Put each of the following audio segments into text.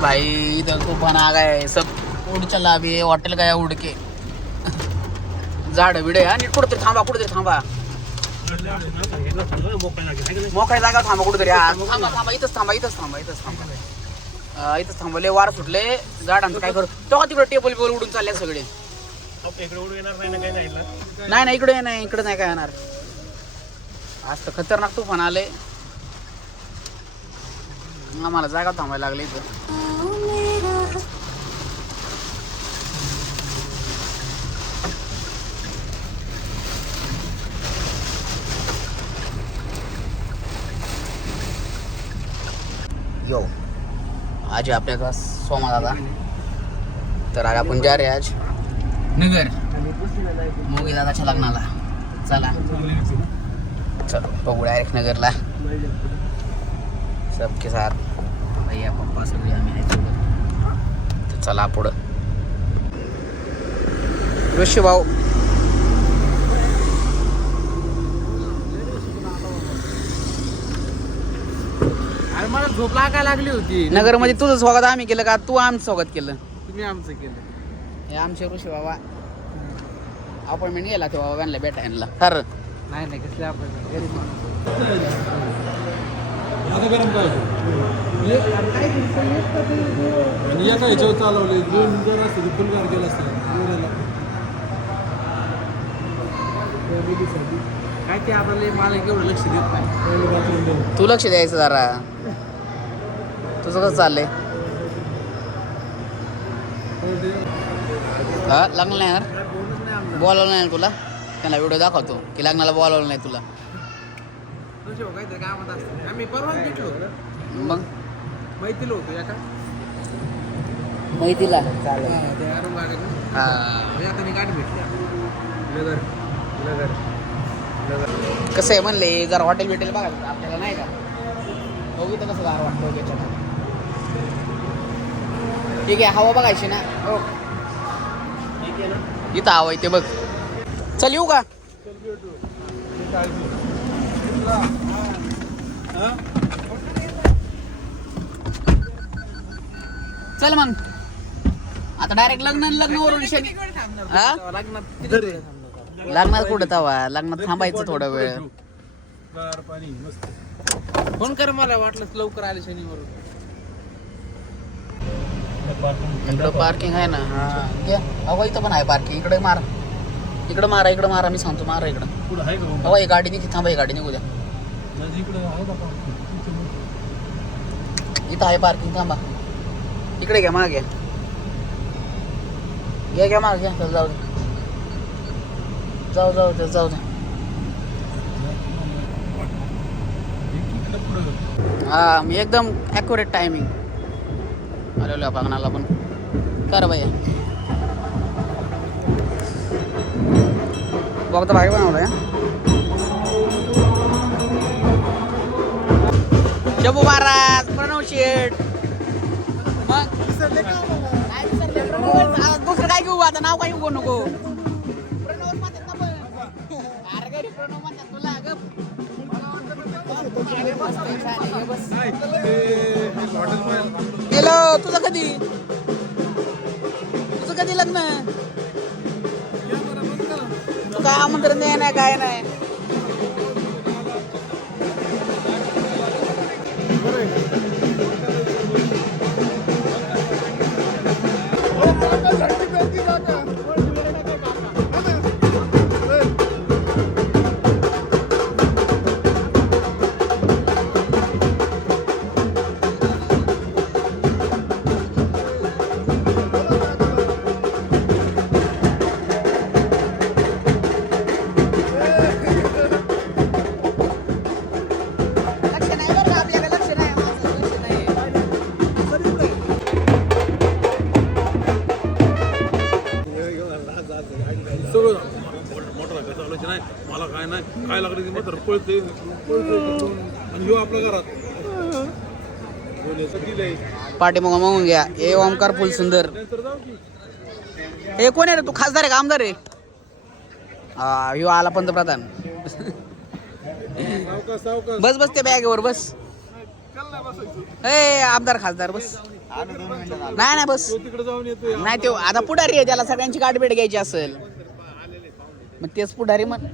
भाई इधर तूफान आ गए, सब उड़ चला अभी, हॉटेल गया उड़ के. झाड बिडे आणि कुठतरी थांबा, कुठतरी थांबा, मोकळ्या जागा थांबा कुठतरी. थांबा थांबा, इथंच थांबा, इथंच थांबा, इथंच थांबा, इथंच थांबले. वार सुटले झाडांचं काय करू. तेव्हा तिकडे टेबल बिबल उडून चालले सगळे. नाही नाही इकडे नाही, इकडे नाही काय येणार. आज तर खतरनाक तुफान आले, आम्हाला जागा थांबायला लागली इथं. यो आज आपल्या का सोमा दादा, तर आज आपण जा रे आज नगर मोगी दादाच्या लग्नाला. चला चलो बघू डायरेक्ट नगरला सबके साथ. भैया पप्पा सगळे आम्ही आहे सोबत. तर चला पुढं. ऋषी भाऊ अरे मला झोप लागायला लागली होती. नगर मध्ये तुझं स्वागत आम्ही केलं का तू आमचं स्वागत केलं? तुम्ही आमचं केलं. हे आमचे ऋषी बाबा अपॉइंटमेंट गेला ते बाबा भेटायला. खरं नाही नाही कसले आपण गरीब माणूस. आता गरम काय आणि एका ह्याच्यावर चालवले 2 जर असते फुल गार केलं असतं. काय ते आपल्याला मला एवढं लक्ष देत नाही. तू लक्ष द्यायचं जरा. तुझं कसं चाललंय? हा लग्न नाही यार, बोलावलं नाही तुला? त्यांना व्हिडिओ दाखवतो की लग्नाला बोलावलं नाही तुला. काहीतरी कामात असतं. आम्ही परवा भेटलो मग मैत्रीला होतो एका माहितीला ते अरुण बागेत. हा आता मी गाडी भेटली नगर नगर नगर. कसं आहे म्हणले जर हॉटेल भेटेल बघा आपल्याला नाही का. बघू तर कसं गार वाटतं त्याच्यात. ठीक आहे हवा बघायची ना. हो इथं हवा आहे ते बघ. चल येऊ का? चल मग आता डायरेक्ट लग्नावरून शनी. हा लग्नात कुठं तवा लग्नात थांबायचं थोडा वेळ. फोन कर मला वाटलं लवकर आले शनिवार. इकडं पार्किंग आहे ना. अहो इथं पण आहे पार्किंग. इकडे मारा, इकडं मारा, इकडं मारा. मी सांगतो मारा इकडं. अहो ही गाडी निघी, थांबा ही गाडी निघू द्या. इथं आहे पार्किंग, थांबा. इकडे घ्या मागे घ्या, घ्या मागे घ्या. जाऊ दे जाऊ जाऊ दे जाऊ दे. हा मी एकदम ॲक्युरेट टायमिंग आलेलो बघण्याला पण. कर भैया बघतो भाई बनवलं या. शंभू महाराज, प्रणव शेठ. मग दुसरं काय घेऊ आता? नाव काय घेऊ नको. प्रणव म्हणतात ना पण. अरे घरी प्रणव म्हणतात तुला. गेलो तुझं कधी, तुझं कधी लग्न? तू काय आमंत्रण द्याय नाही काय नाही. मला काय नाही काय लागलं मग पळते आणि आपल्या घरात पाठीमाग मागून घ्या. हे ओमकार फुल सुंदर. हे कोण आहे रे? तू खासदार आहे का आमदार आहे? हा ह्यो आला पंतप्रधान. बस बस त्या बॅगेवर बस. हे आमदार खासदार बस. नाही बस तिकडे जाऊन येतो नाही तो आता पुढारी आहे, त्याला सगळ्यांची गाठभेट घ्यायची असेल मग तेच पुढारी मग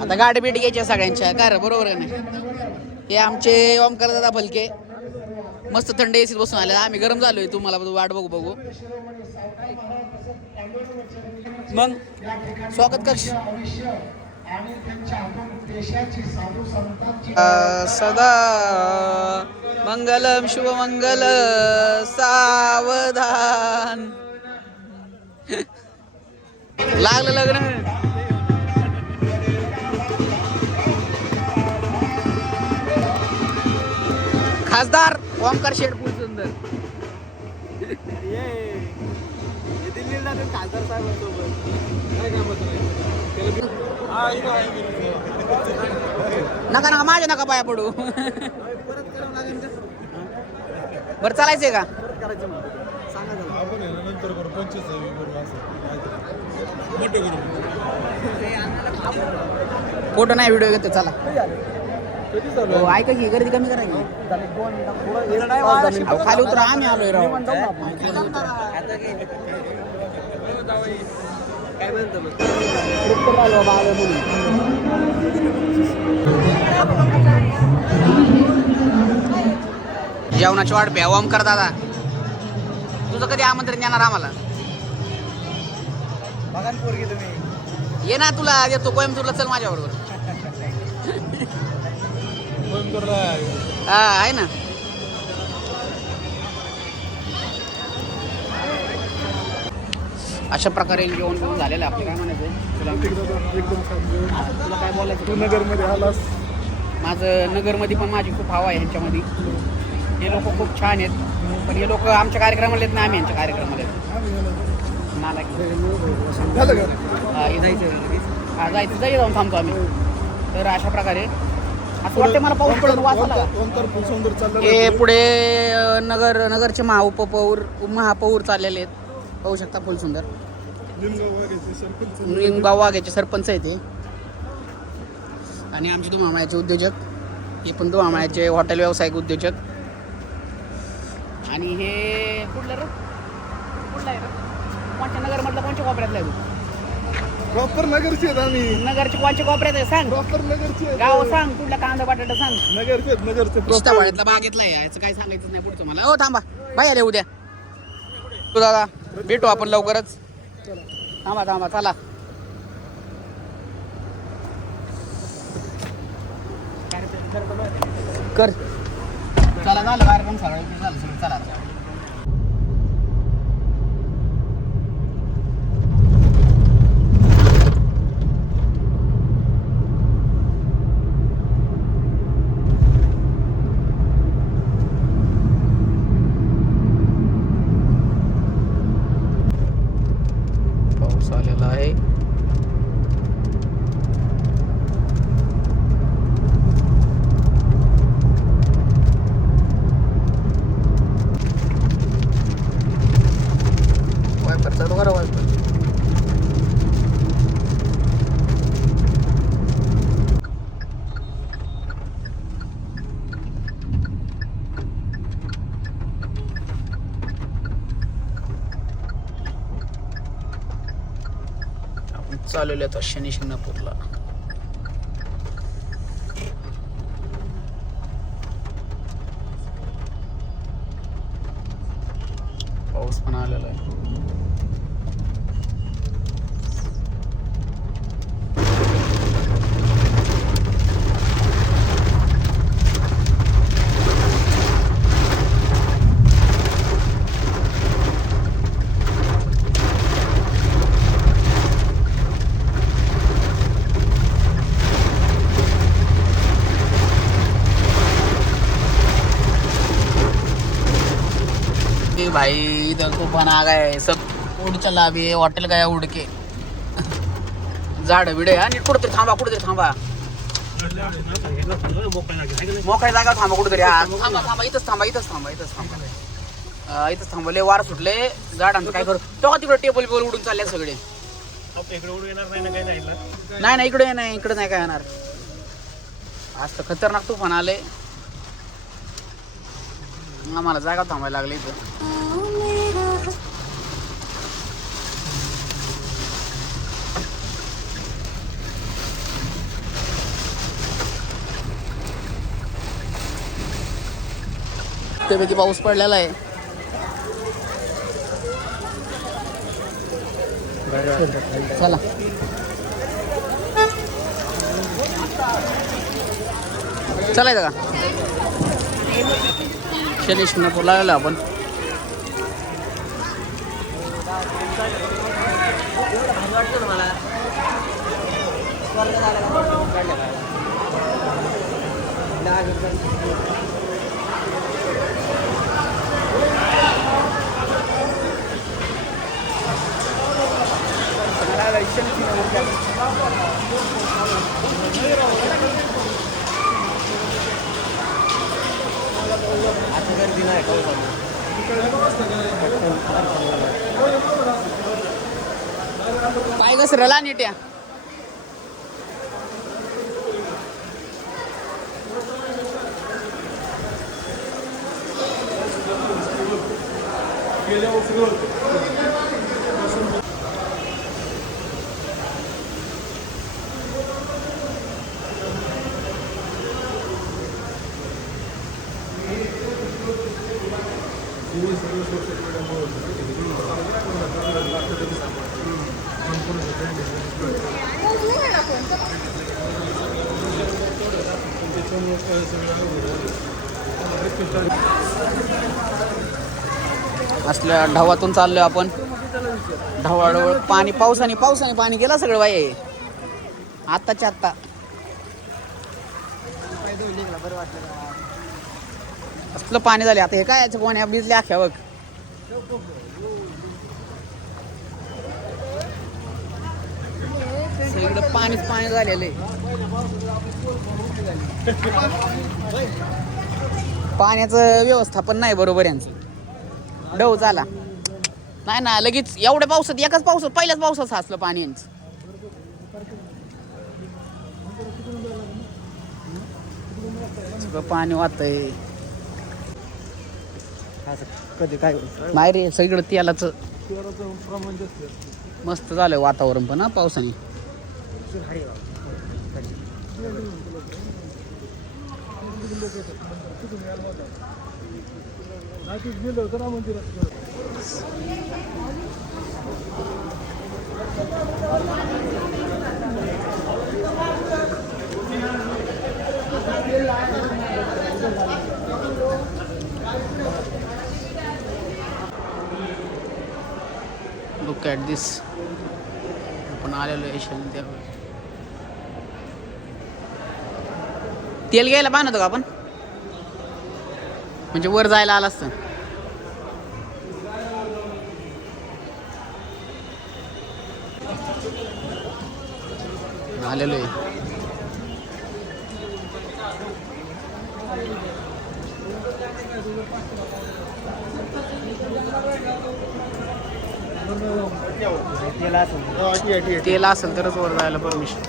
आता गाठभेट घ्यायची आहे सगळ्यांच्या का रे, बरोबर आहे ना. हे आमचे ओमकार दादा भलके मस्त थंड एसीत बसून आले, आम्ही गरम झालोय, तुम्हाला वाट बघू मग स्वागत कर. सदा मंगलम शुभमंगल सावधान. लागलं लग्न. खासदार ओमकार शेठ सुंदर. खासदार साहेबांसोबत नका नका माझ्या नका पाया पडू. बरं चालायचंय का? करायचं म्हणतो सांगा झालं. आपण नंतर करू 25 मोठे करू. फोटो नाही व्हिडिओ घेतो चला. कधी चालू हो ऐका की गर्दी कमी करायची. अहो, खाली उतरा आम्ही आलोय राव. काय म्हणतो मग जेवणाची वाट प्या ओमकार दादा. तुझं कधी आमंत्रण येणार आम्हाला? बघा ना पोरगी तुम्ही. ये ना तुला येतो कोयंबतूरला, चल माझ्या बरोबर. हा आहे ना. अशा प्रकारे जेवण करून झालेलं आहे. आपलं काय म्हणायचं तुला काय बोलायचं? तू नगरमध्ये आलास. माझं नगरमध्ये पण माझी खूप हवा आहे ह्यांच्यामध्ये. हे लोक खूप छान आहेत, पण हे लोक आमच्या कार्यक्रमाला येत नाही, आम्ही यांच्या कार्यक्रमाला येतो. मला झालं का? जायचं जाऊन थांबतो आम्ही. तर अशा प्रकारे असं वाटतं मला पाऊस पडून वाचला. ओंकार फुलसुंदर चाललं. हे पुढे नगरचे महापौर चाललेले आहेत, पाहू शकता फुलसुंदर. निमगाव वाघ्याचे सरपंच आहे ते. आणि आमचे दुमामाळ्याचे उद्योजक, हे पण दुमामाळ्याचे हॉटेल व्यावसायिक उद्योजक. आणि हे कुठलं रे? कुठलं आहे रे? कोणत्या नगरमधलं कोणत्या कोपऱ्यातलं आहे तू? प्रॉपर नगरचे आहेत आम्ही. नगरचे कोणत्या कोपऱ्यात आहे सांग. प्रॉपर नगरचे गाव सांग, कुठला कांदा बटाटा सांग. नगरचे इष्टावाड्यातला बागेतला आहे, याचं काही सांगायचं नाही पुढचं मला. हो थांबा बाई आले उद्या. तू दादा भेटू आपण लवकरच. थांबा चला. कर चला झालं बाहेर पण सगळं झालं सगळं चला. पाऊस आलेला आहे. चाललेलो आता शनी शिंगणापूरला. पाऊस पण आलेला आहे. भाई इधर तूफान आ गए, सब उड़ चला अभी. हॉटेल गया उड़ के. झाड बिडे आणि कुठतरी थांबा मोकळ्या जागा थांबा कुठतरी. थांबा इथंच थांबले. वार सुटले झाडांचं काय करू. तेव्हा तिकडे टेबल उडून चालले सगळे. नाही इकडे नाही काय येणार. आज तर खतरनाक तुफान आले. आम्हाला जागा थांबायला लागली इथं. त्यापैकी पाऊस पडलेला आहे. चला चालायचं का? शनी शिंगणापूरला आलो आपण. पाय घसरला नीट या. असल्या ढावातून चाललोय आपण. ढवाळवळ पाणी पावसाने पाणी गेला सगळं बाई आत्ताच्या आत्ता. असलं पाणी झाले आता. हे काय याचं कोण भिजले अख्या बघ. सगळीकडं पाणीच पाणी झालेलं आहे. पाण्याचं व्यवस्थापन नाही बरोबर यांचं. डव झाला नाही ना लगेच एवढ्या पावसात. एकाच पावसात पहिल्याच पावसात साचलं पाणी यांचं. सगळं पाणी वाहतंय. कधी काय नाही रे सगळीकडं तेलाचं मस्त झालंय वातावरण पण हा पावसाने. Look at this. आपण आलेलो आहे तेल घ्यायला पाहत होतो का आपण? म्हणजे वर जायला आलं असतं. आलेलो आहे. तेल असेल तरच वर जायला परमिशन.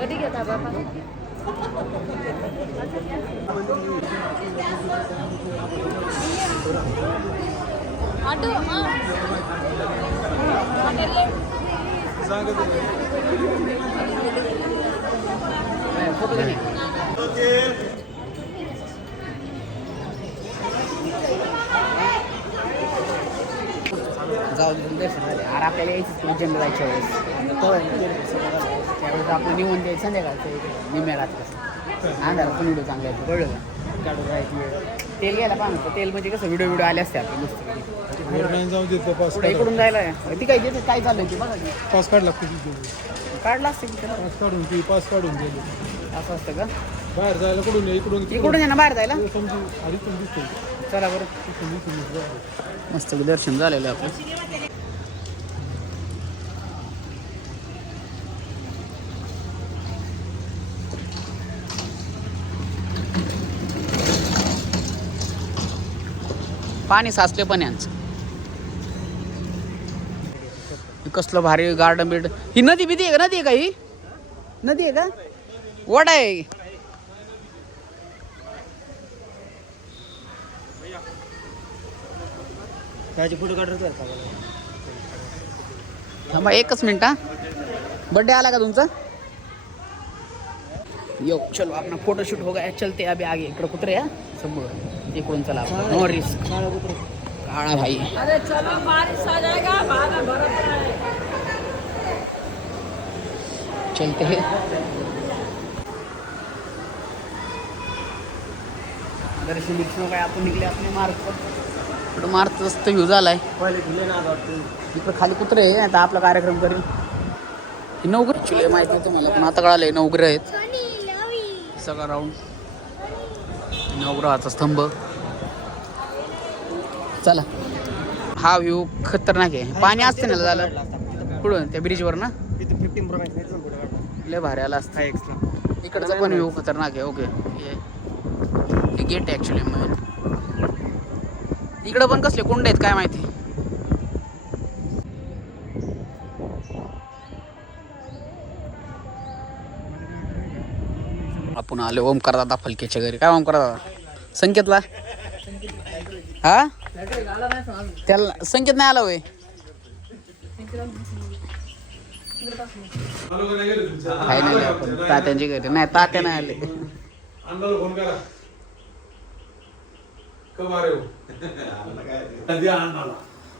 कधी घेता बाबा? ऑटो जाऊ दे दर्शन झाले. अरे आपल्याला यायचंच उज्जैनला जायच्या वेळेस. त्यावेळेस आपलं निवून द्यायचं संध्याकाळचं निम्या रात्र अंधारात पण व्हिडिओ चांगला येतो. कळलं का? काढून राहायची. तेल घ्यायला पाहतो. तेल म्हणजे कसं व्हिडिओ आले असते आपले मस्त. पुढे इकडून जायला ती काय देते काय चाललंय ती बघा. पास काढला काढला असते पास काढून गेले. असं असतं का? बाहेर जायला कडून इकडून आहे ना बाहेर जायला. आधी पण दिसतो. चला बरं. मस्त दर्शन झालेलं आहे आपलं. पाणी साचले पण यांचं. कसलं भारी गार्डन बिर्ड. ही नदी बिदी आहे का? नदी आहे का ही? नदी आहे का? वडा आहे. थांबा एकच मिनिट हा. बर्थडे आला का तुमचा? यो चलो अपना फोटोशूट हो गया. चलते अभी आगे. इकडे कुत्रे या समोर इकडून चला. No risk. काळा भाई. अरे चलो बारिश आ जाएगा भाड़ा भरत है. चलते हैं. दर्शन दिक्षण काय आपण निघले आपले मार्ग पर. मार्ग रस्त व्ह्यू झालाय. इकडे खाली कुत्रे आहे. आता आपला कार्यक्रम करेल. ही नवग्रह ऍक्च्युली माहिती आहे तुम्हाला पण आता कळालंय नवग्रह आहेत सगळा राऊंड. नवग्रहाचा स्तंभ. चला हा व्ह्यू खतरनाक आहे. पाणी असते ना झालं पुढून त्या ब्रिजवर ना लय भारी आला असतं. इकडचा पण व्ह्यू खतरनाक आहे. ओके हे गेट आहे ॲक्च्युली. मग इकडं पण कसले कोंड आहेत काय माहिती. आपण आलो ओमकार दादा फलकेच्या घरी. काय ओमकार दादा संकेतला हा त्याला संकेत नाही आला होय. काय नाही आपण तात्यांच्या घरी नाही. तात्या नाही आले. अण्णाला फोन करा. कवा रे कधी अण्णाला.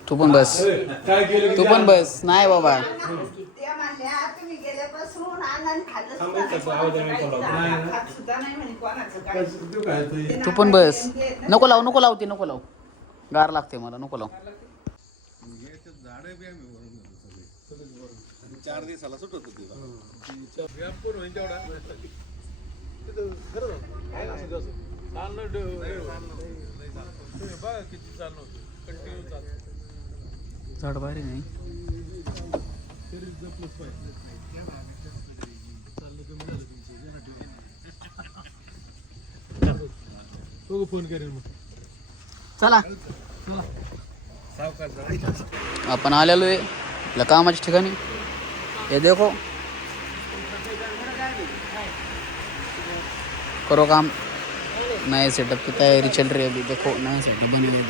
तू पण बस. काय केलं तू पण बस. नाही बाबा तू पण बस. नको लावू नको लावू. ते नको लावू. गार लागते मला. नको लावू. 4 दिवसाला सुटत होती. झाड भारी नाही. फोन करेल मग. चला आपण आलेलो आहे आपल्या कामाच्या ठिकाणी. ये देखो करो काम. नए सेटअप की तैयारी चल रही है अभी. देखो नया सेटअप बने हुए.